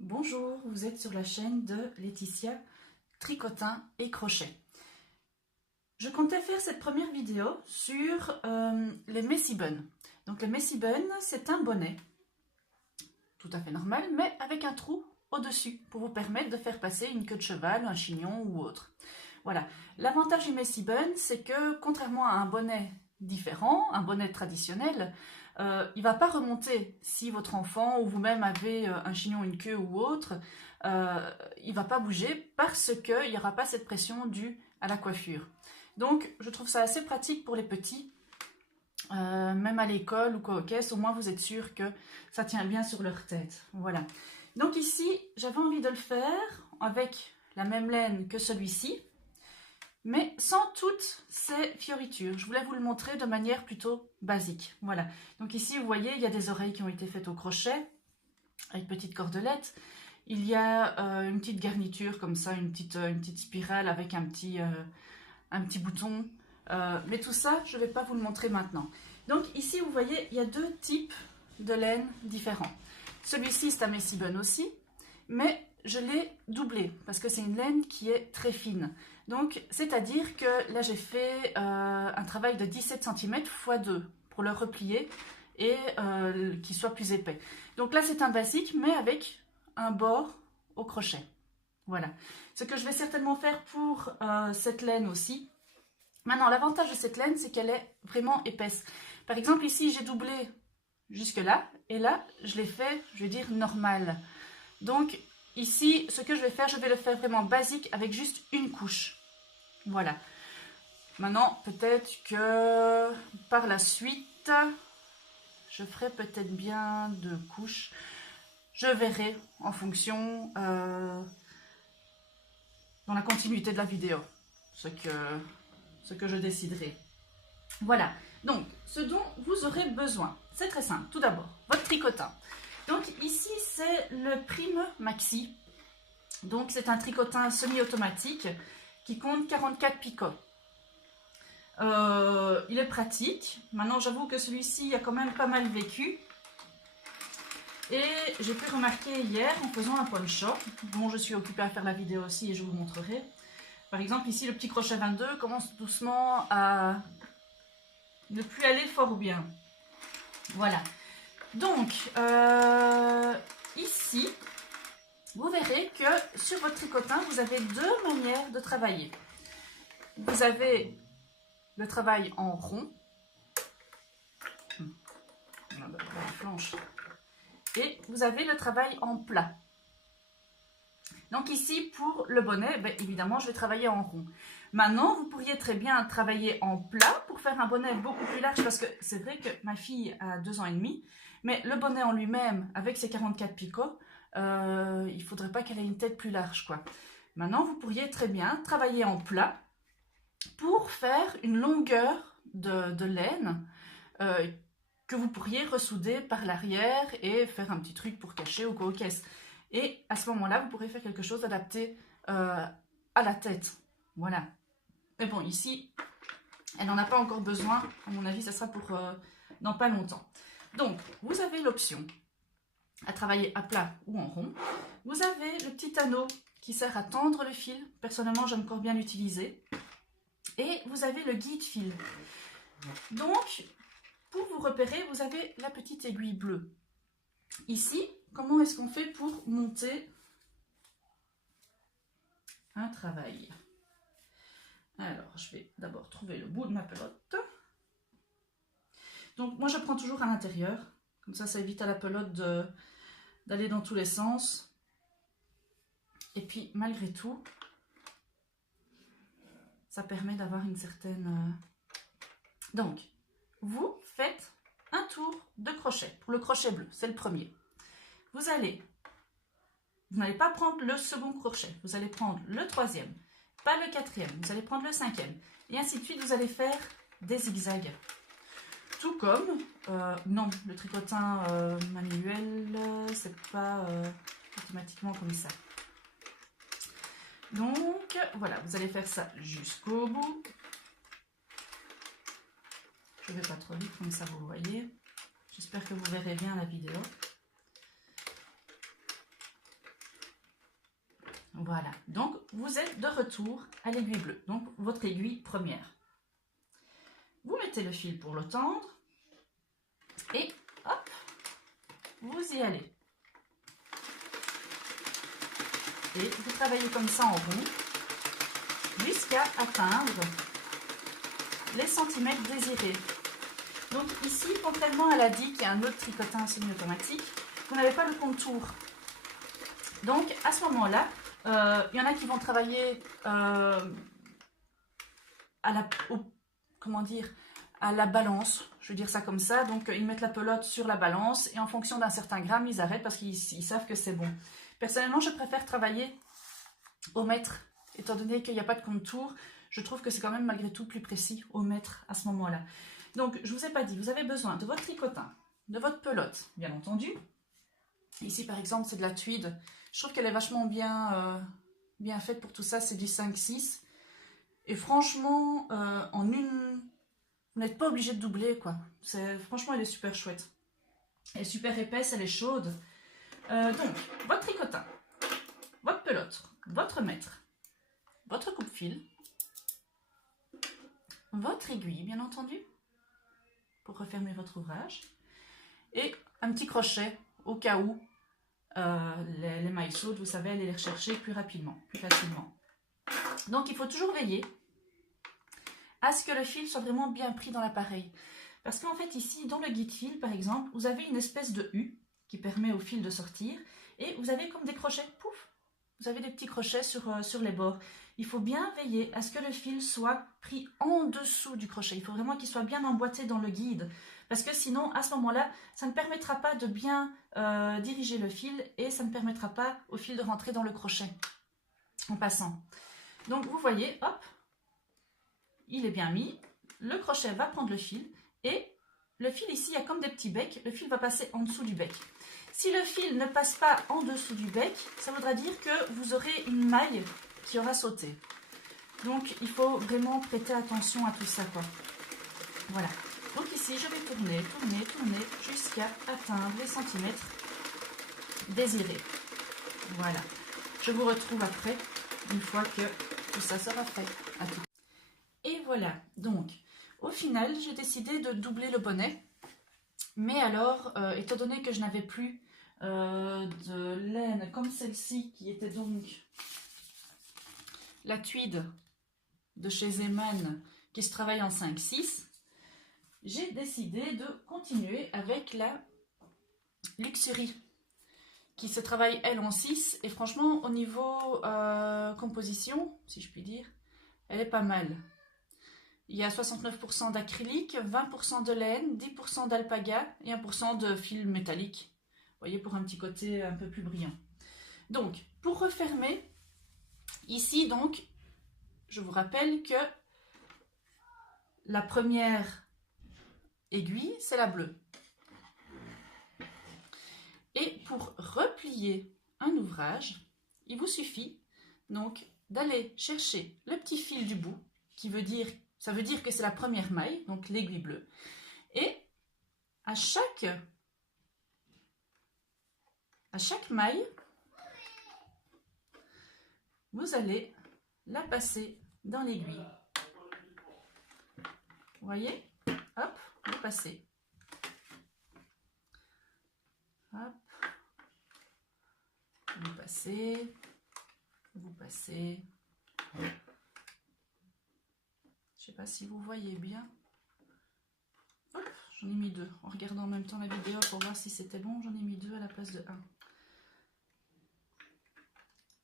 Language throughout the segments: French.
Bonjour, vous êtes sur la chaîne de Laetitia Tricotin et Crochet. Je comptais faire cette première vidéo sur les messy buns. Donc les messy buns, c'est un bonnet, tout à fait normal, mais avec un trou au-dessus pour vous permettre de faire passer une queue de cheval, un chignon ou autre. Voilà. L'avantage du messy bun, c'est que contrairement à un bonnet différent, un bonnet traditionnel, il ne va pas remonter si votre enfant ou vous-même avez un chignon, une queue ou autre, il ne va pas bouger parce qu'il n'y aura pas cette pression due à la coiffure. Donc je trouve ça assez pratique pour les petits, même à l'école ou quoi au caisse, au moins vous êtes sûr que ça tient bien sur leur tête. Voilà. Donc ici, j'avais envie de le faire avec la même laine que celui-ci, mais sans toutes ces fioritures. Je voulais vous le montrer de manière plutôt basique. Voilà. Donc ici, vous voyez, il y a des oreilles qui ont été faites au crochet, avec petite cordelette. Il y a une petite garniture comme ça, une petite spirale avec un petit bouton. Mais tout ça, je ne vais pas vous le montrer maintenant. Donc ici, vous voyez, il y a deux types de laine différents. Celui-ci, c'est un messy bun aussi, mais je l'ai doublé parce que c'est une laine qui est très fine. Donc, c'est-à-dire que là, j'ai fait un travail de 17 cm x 2 pour le replier et qu'il soit plus épais. Donc là, c'est un basique, mais avec un bord au crochet. Voilà. Ce que je vais certainement faire pour cette laine aussi. Maintenant, l'avantage de cette laine, c'est qu'elle est vraiment épaisse. Par exemple, ici, j'ai doublé jusque là, et là, je l'ai fait, je vais dire, normal. Donc, ici, ce que je vais faire, je vais le faire vraiment basique avec juste une couche. Voilà. Maintenant, peut-être que par la suite, je ferai peut-être bien deux couches. Je verrai en fonction dans la continuité de la vidéo, ce que je déciderai. Voilà. Donc, ce dont vous aurez besoin, c'est très simple. Tout d'abord, votre tricotin. Donc ici, c'est le Prime Maxi. Donc c'est un tricotin semi-automatique qui compte 44 picots. Il est pratique. Maintenant, j'avoue que celui-ci a quand même pas mal vécu. Et j'ai pu remarquer hier en faisant un poncho, dont je suis occupée à faire la vidéo aussi et je vous montrerai. Par exemple, ici, le petit crochet 22 commence doucement à ne plus aller fort bien. Voilà. Donc, ici, vous verrez que sur votre tricotin, vous avez deux manières de travailler. Vous avez le travail en rond, et vous avez le travail en plat. Donc ici, pour le bonnet, ben, évidemment, je vais travailler en rond. Maintenant, vous pourriez très bien travailler en plat pour faire un bonnet beaucoup plus large, parce que c'est vrai que ma fille a 2 ans et demi, mais le bonnet en lui-même, avec ses 44 picots, il ne faudrait pas qu'elle ait une tête plus large, quoi. Maintenant, vous pourriez très bien travailler en plat pour faire une longueur de laine que vous pourriez ressouder par l'arrière et faire un petit truc pour cacher ou quoi aux caisses. Et à ce moment-là, vous pourrez faire quelque chose d'adapté à la tête. Voilà. Mais bon, ici, elle n'en a pas encore besoin. À mon avis, ça sera pour dans pas longtemps. Donc, vous avez l'option à travailler à plat ou en rond. Vous avez le petit anneau qui sert à tendre le fil. Personnellement, j'aime encore bien l'utiliser. Et vous avez le guide fil. Donc, pour vous repérer, vous avez la petite aiguille bleue. Ici, comment est-ce qu'on fait pour monter un travail? Alors, je vais d'abord trouver le bout de ma pelote. Donc, moi, je prends toujours à l'intérieur. Comme ça évite à la pelote d'aller dans tous les sens. Et puis, malgré tout, ça permet d'avoir une certaine... Donc, vous faites un tour de crochet. Pour le crochet bleu, c'est le premier. Vous n'allez pas prendre le second crochet. Vous allez prendre le troisième, pas le quatrième. Vous allez prendre le cinquième. Et ainsi de suite, vous allez faire des zigzags. Tout comme, non, le tricotin manuel, c'est pas automatiquement comme ça. Donc, voilà, vous allez faire ça jusqu'au bout. Je ne vais pas trop vite, comme ça vous voyez. J'espère que vous verrez bien la vidéo. Voilà, donc vous êtes de retour à l'aiguille bleue, donc votre aiguille première. Vous mettez le fil pour le tendre et hop, vous y allez. Et vous travaillez comme ça en rond jusqu'à atteindre les centimètres désirés. Donc ici, contrairement à la DIC et à un autre tricotin semi-automatique, vous n'avez pas le contour. Donc à ce moment-là, il y en a qui vont travailler à la balance, je veux dire ça comme ça. Donc ils mettent la pelote sur la balance et en fonction d'un certain gramme, ils arrêtent parce qu'ils savent que c'est bon. Personnellement, je préfère travailler au mètre, étant donné qu'il n'y a pas de contour. Je trouve que c'est quand même malgré tout plus précis au mètre à ce moment-là. Donc, je ne vous ai pas dit, vous avez besoin de votre tricotin, de votre pelote, bien entendu. Ici, par exemple, c'est de la tweed. Je trouve qu'elle est vachement bien faite pour tout ça. C'est du 5-6. Et franchement, vous n'êtes pas obligé de doubler, quoi. Franchement, elle est super chouette. Elle est super épaisse, elle est chaude. Donc, votre tricotin, votre pelote, votre mètre, votre coupe-fil, votre aiguille, bien entendu, pour refermer votre ouvrage, et un petit crochet au cas où les mailles sautent, vous savez, allez les rechercher plus rapidement, plus facilement. Donc, il faut toujours veiller à ce que le fil soit vraiment bien pris dans l'appareil. Parce qu'en fait, ici, dans le guide fil, par exemple, vous avez une espèce de U qui permet au fil de sortir. Et vous avez comme des crochets, pouf, vous avez des petits crochets sur les bords. Il faut bien veiller à ce que le fil soit pris en dessous du crochet. Il faut vraiment qu'il soit bien emboîté dans le guide. Parce que sinon, à ce moment-là, ça ne permettra pas de bien diriger le fil et ça ne permettra pas au fil de rentrer dans le crochet en passant. Donc, vous voyez, hop, il est bien mis. Le crochet va prendre le fil et le fil ici, il y a comme des petits becs. Le fil va passer en dessous du bec. Si le fil ne passe pas en dessous du bec, ça voudra dire que vous aurez une maille qui aura sauté. Donc, il faut vraiment prêter attention à tout ça, quoi. Voilà. Donc ici, je vais tourner, tourner, tourner jusqu'à atteindre les centimètres désirés. Voilà. Je vous retrouve après, une fois que tout ça sera fait. À tout. Et voilà. Donc, au final, j'ai décidé de doubler le bonnet. Mais alors, étant donné que je n'avais plus de laine comme celle-ci, qui était donc la tweed de chez Zeman, qui se travaille en 5-6, j'ai décidé de continuer avec la Luxury, qui se travaille elle en 6. Et franchement, au niveau composition, si je puis dire, elle est pas mal. Il y a 69% d'acrylique, 20% de laine, 10% d'alpaga et 1% de fil métallique. Vous voyez, pour un petit côté un peu plus brillant. Donc, pour refermer, ici, donc, je vous rappelle que la première aiguille, c'est la bleue. Et pour replier un ouvrage, il vous suffit donc d'aller chercher le petit fil du bout, ça veut dire que c'est la première maille, donc l'aiguille bleue. Et à chaque maille, vous allez la passer dans l'aiguille. Vous voyez? Hop, vous passez. Hop. Vous passez. Vous passez. Je ne sais pas si vous voyez bien. Hop, j'en ai mis 2. En regardant en même temps la vidéo pour voir si c'était bon, j'en ai mis 2 à la place de 1.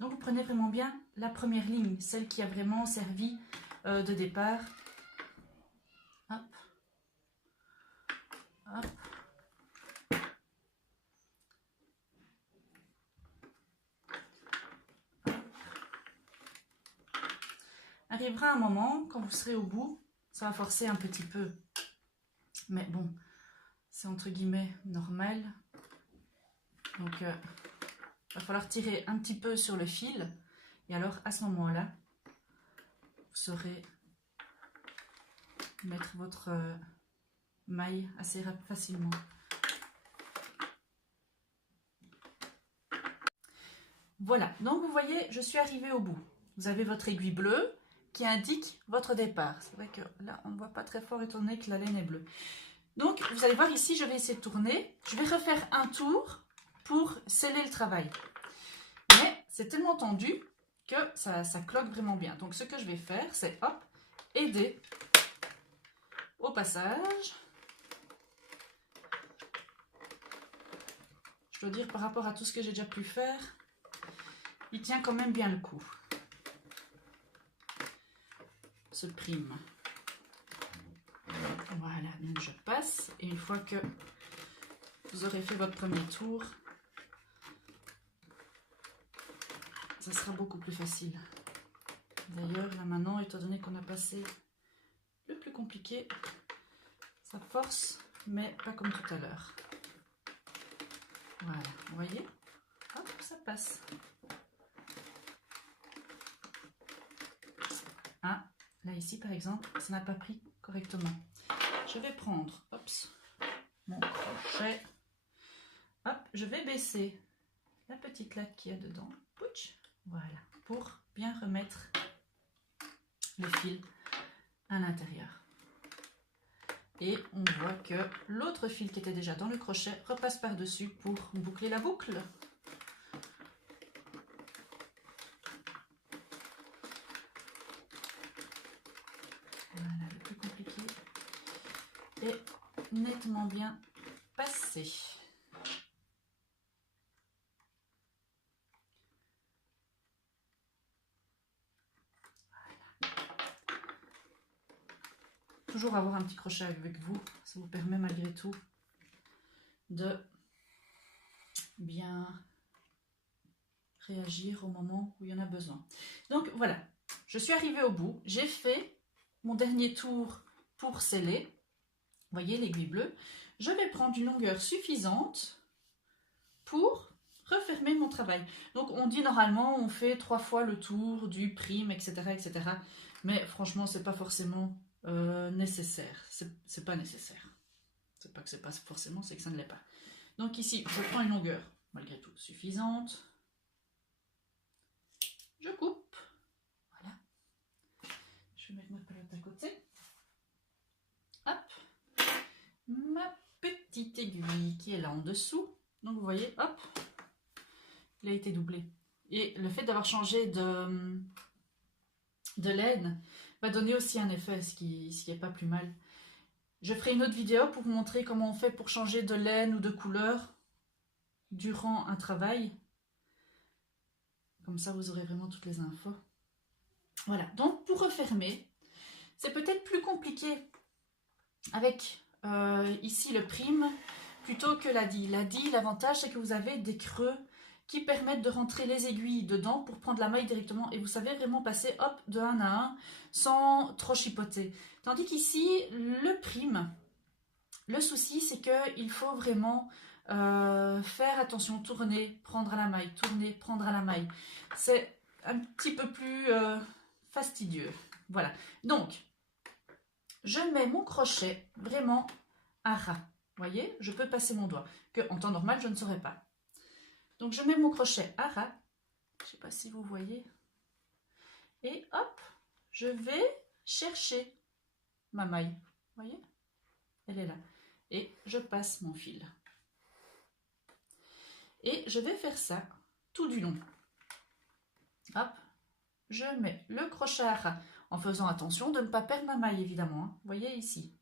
Donc vous prenez vraiment bien la première ligne, celle qui a vraiment servi de départ. Hop. Hop. Arrivera un moment, quand vous serez au bout, ça va forcer un petit peu. Mais bon, c'est entre guillemets normal. Donc, il va falloir tirer un petit peu sur le fil. Et alors, à ce moment-là, vous saurez mettre votre maille assez facilement. Voilà, donc vous voyez, je suis arrivée au bout. Vous avez votre aiguille bleue qui indique votre départ. C'est vrai que là, on ne voit pas très fort étant donné que la laine est bleue. Donc, vous allez voir ici, je vais essayer de tourner. Je vais refaire un tour pour sceller le travail. Mais c'est tellement tendu que ça cloque vraiment bien. Donc, ce que je vais faire, c'est, hop, aider au passage. Je dois dire, par rapport à tout ce que j'ai déjà pu faire, il tient quand même bien le coup. Ce prime. Voilà, donc je passe. Et une fois que vous aurez fait votre premier tour, ça sera beaucoup plus facile. D'ailleurs, là maintenant, étant donné qu'on a passé le plus compliqué, ça force, mais pas comme tout à l'heure. Voilà, vous voyez? Hop, ça passe. Ah, là ici par exemple, ça n'a pas pris correctement. Je vais prendre, hops, mon crochet. Hop, je vais baisser la petite latte qu'il y a dedans. Pouch, voilà, pour bien remettre le fil à l'intérieur. Et on voit que l'autre fil qui était déjà dans le crochet repasse par-dessus pour boucler la boucle. Voilà, le plus compliqué est nettement bien passé. Toujours avoir un petit crochet avec vous, ça vous permet malgré tout de bien réagir au moment où il y en a besoin. Donc voilà, je suis arrivée au bout, j'ai fait mon dernier tour pour sceller. Vous voyez l'aiguille bleue. Je vais prendre une longueur suffisante pour refermer mon travail. Donc on dit normalement on fait 3 fois le tour du prime, etc. etc. Mais franchement c'est pas forcément nécessaire. C'est pas nécessaire. C'est pas que c'est pas forcément, c'est que ça ne l'est pas. Donc ici je prends une longueur malgré tout suffisante. Je coupe. Voilà. Je vais mettre ma pelote à côté. Hop. Ma petite aiguille qui est là en dessous. Donc vous voyez, hop, il a été doublé. Et le fait d'avoir changé de laine va donner aussi un effet, ce qui est pas plus mal. Je ferai une autre vidéo pour vous montrer comment on fait pour changer de laine ou de couleur durant un travail. Comme ça, vous aurez vraiment toutes les infos. Voilà, donc pour refermer, c'est peut-être plus compliqué avec ici le prime plutôt que la die. La die, l'avantage, c'est que vous avez des creux qui permettent de rentrer les aiguilles dedans pour prendre la maille directement et vous savez vraiment passer hop de un à un sans trop chipoter. Tandis qu'ici, le prime, le souci c'est qu'il faut vraiment faire attention, tourner, prendre à la maille, tourner, prendre à la maille. C'est un petit peu plus fastidieux. Voilà, donc je mets mon crochet vraiment à ras. Vous voyez, je peux passer mon doigt, que en temps normal je ne saurais pas. Donc je mets mon crochet à ras, je ne sais pas si vous voyez, et hop, je vais chercher ma maille, vous voyez, elle est là, et je passe mon fil. Et je vais faire ça tout du long. Hop, je mets le crochet à ras, en faisant attention de ne pas perdre ma maille évidemment, hein. Vous voyez ici,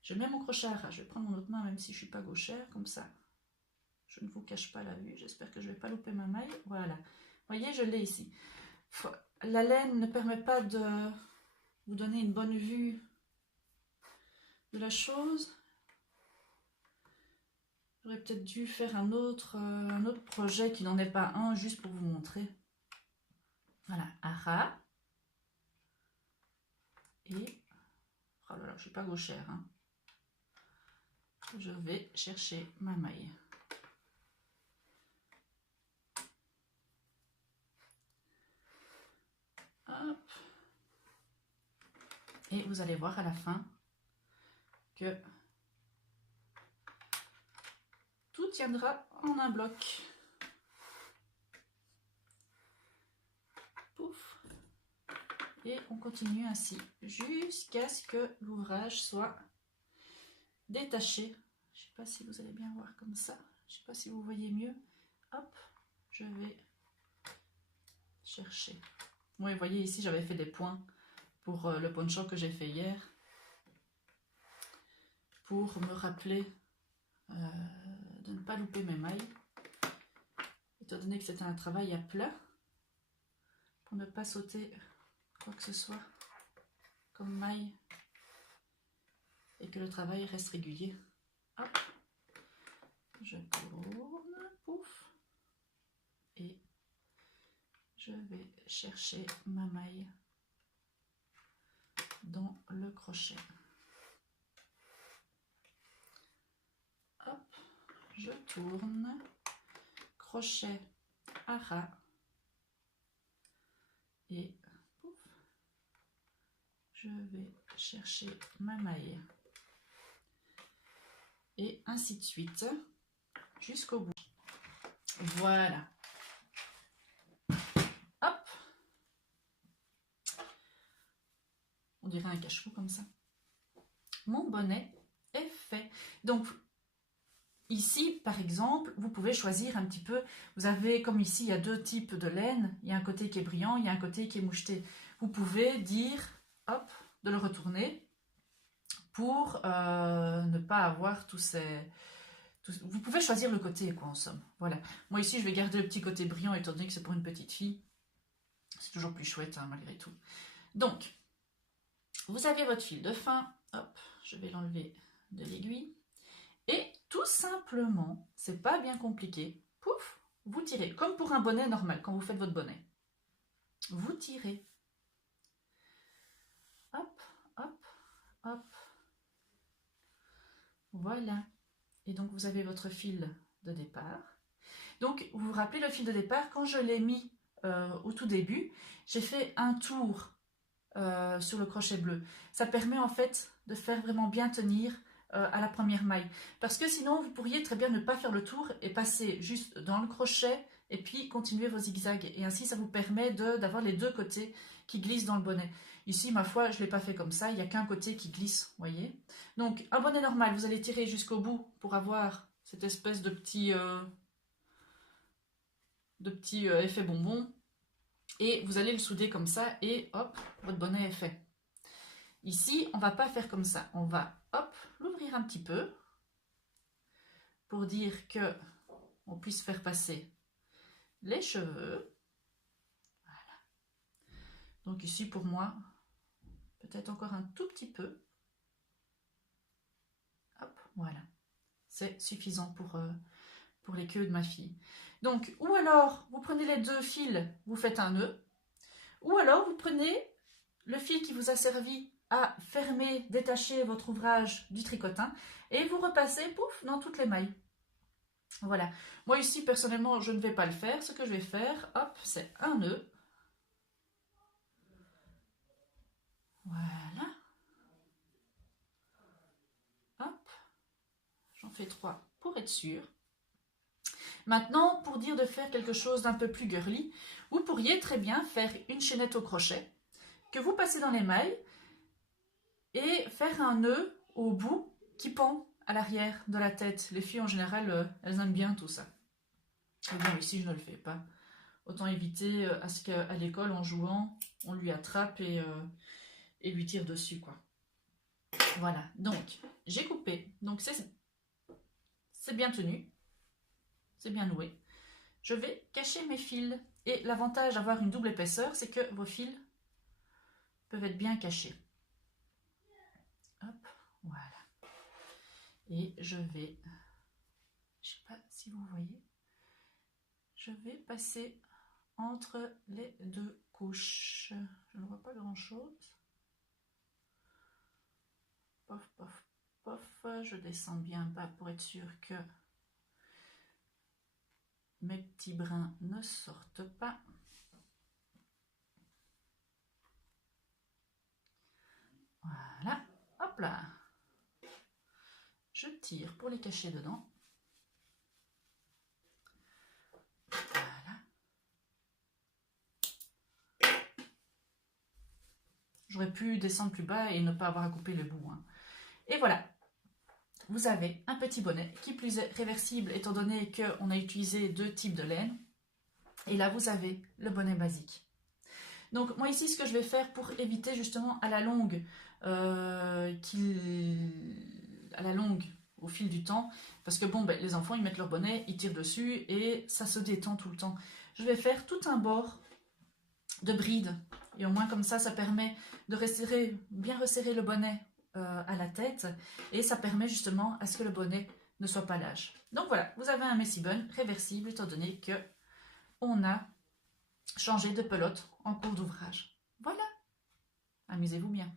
je mets mon crochet à ras, je vais prendre mon autre main même si je ne suis pas gauchère, comme ça. Je ne vous cache pas la vue, j'espère que je ne vais pas louper ma maille. Voilà, vous voyez, je l'ai ici. La laine ne permet pas de vous donner une bonne vue de la chose. J'aurais peut-être dû faire un autre projet qui n'en est pas un, juste pour vous montrer. Voilà, à ras. Et, oh là là, je ne suis pas gauchère, hein. Je vais chercher ma maille. Hop. Et vous allez voir à la fin que tout tiendra en un bloc. Et on continue ainsi jusqu'à ce que l'ouvrage soit détaché. Je ne sais pas si vous allez bien voir comme ça. Je ne sais pas si vous voyez mieux. Hop, je vais chercher. Oui, vous voyez ici, j'avais fait des points pour le poncho que j'ai fait hier. Pour me rappeler de ne pas louper mes mailles. Étant donné que c'était un travail à plat. Pour ne pas sauter quoi que ce soit comme maille. Et que le travail reste régulier. Hop. Je tourne, pouf. Et je vais chercher ma maille dans le crochet. Hop, je tourne, crochet à ras et pouf, je vais chercher ma maille. Et ainsi de suite jusqu'au bout. Voilà. Hop. On dirait un cache-cou comme ça. Mon bonnet est fait. Donc, ici, par exemple, vous pouvez choisir un petit peu. Vous avez, comme ici, il y a deux types de laine. Il y a un côté qui est brillant, il y a un côté qui est moucheté. Vous pouvez dire, hop, de le retourner pour ne pas avoir tous ces... Vous pouvez choisir le côté, quoi, en somme. Voilà. Moi, ici, je vais garder le petit côté brillant, étant donné que c'est pour une petite fille. C'est toujours plus chouette, hein, malgré tout. Donc, vous avez votre fil de fin. Hop, je vais l'enlever de l'aiguille. Et tout simplement, c'est pas bien compliqué. Pouf, vous tirez. Comme pour un bonnet normal, quand vous faites votre bonnet. Vous tirez. Hop, hop, hop. Voilà. Et donc, vous avez votre fil de départ. Donc, vous vous rappelez le fil de départ, quand je l'ai mis au tout début, j'ai fait un tour sur le crochet bleu. Ça permet en fait de faire vraiment bien tenir à la première maille. Parce que sinon, vous pourriez très bien ne pas faire le tour et passer juste dans le crochet et puis continuer vos zigzags. Et ainsi, ça vous permet d'avoir les deux côtés qui glissent dans le bonnet. Ici, ma foi, je ne l'ai pas fait comme ça. Il n'y a qu'un côté qui glisse, vous voyez. Donc, un bonnet normal, vous allez tirer jusqu'au bout pour avoir cette espèce de petit effet bonbon. Et vous allez le souder comme ça et hop, votre bonnet est fait. Ici, on ne va pas faire comme ça. On va, hop, l'ouvrir un petit peu pour dire que on puisse faire passer les cheveux. Voilà. Donc ici, pour moi, peut-être encore un tout petit peu. Hop, voilà. C'est suffisant pour les queues de ma fille. Donc, ou alors, vous prenez les deux fils, vous faites un nœud. Ou alors, vous prenez le fil qui vous a servi à fermer, détacher votre ouvrage du tricotin et vous repassez, pouf, dans toutes les mailles. Voilà. Moi ici, personnellement, je ne vais pas le faire. Ce que je vais faire, hop, c'est un nœud. Voilà. Hop. J'en fais 3 pour être sûr. Maintenant, pour dire de faire quelque chose d'un peu plus girly, vous pourriez très bien faire une chaînette au crochet que vous passez dans les mailles et faire un nœud au bout qui pend à l'arrière de la tête. Les filles, en général, elles aiment bien tout ça. Et bien, ici, je ne le fais pas. Autant éviter à ce qu'à l'école, en jouant, on lui attrape et lui tire dessus, quoi. Voilà, donc, j'ai coupé. Donc, c'est bien tenu. C'est bien noué. Je vais cacher mes fils. Et l'avantage d'avoir une double épaisseur, c'est que vos fils peuvent être bien cachés. Hop, voilà. Et je vais, je ne sais pas si vous voyez, je vais passer entre les deux couches. Je ne vois pas grand chose. Pof, pof, pof. Je descends bien bas pour être sûr que mes petits brins ne sortent pas. Voilà, hop là. Je tire pour les cacher dedans. Voilà. J'aurais pu descendre plus bas et ne pas avoir à couper le bout. Hein. Et voilà, vous avez un petit bonnet qui plus est réversible étant donné qu'on a utilisé 2 types de laine. Et là, vous avez le bonnet basique. Donc moi ici, ce que je vais faire pour éviter justement à la longue, au fil du temps, parce que bon, ben, les enfants, ils mettent leur bonnet, ils tirent dessus et ça se détend tout le temps. Je vais faire tout un bord de bride et au moins comme ça permet de bien resserrer le bonnet à la tête et ça permet justement à ce que le bonnet ne soit pas lâche. Donc voilà, vous avez un messy bun réversible étant donné que on a changé de pelote en cours d'ouvrage. Voilà, amusez-vous bien.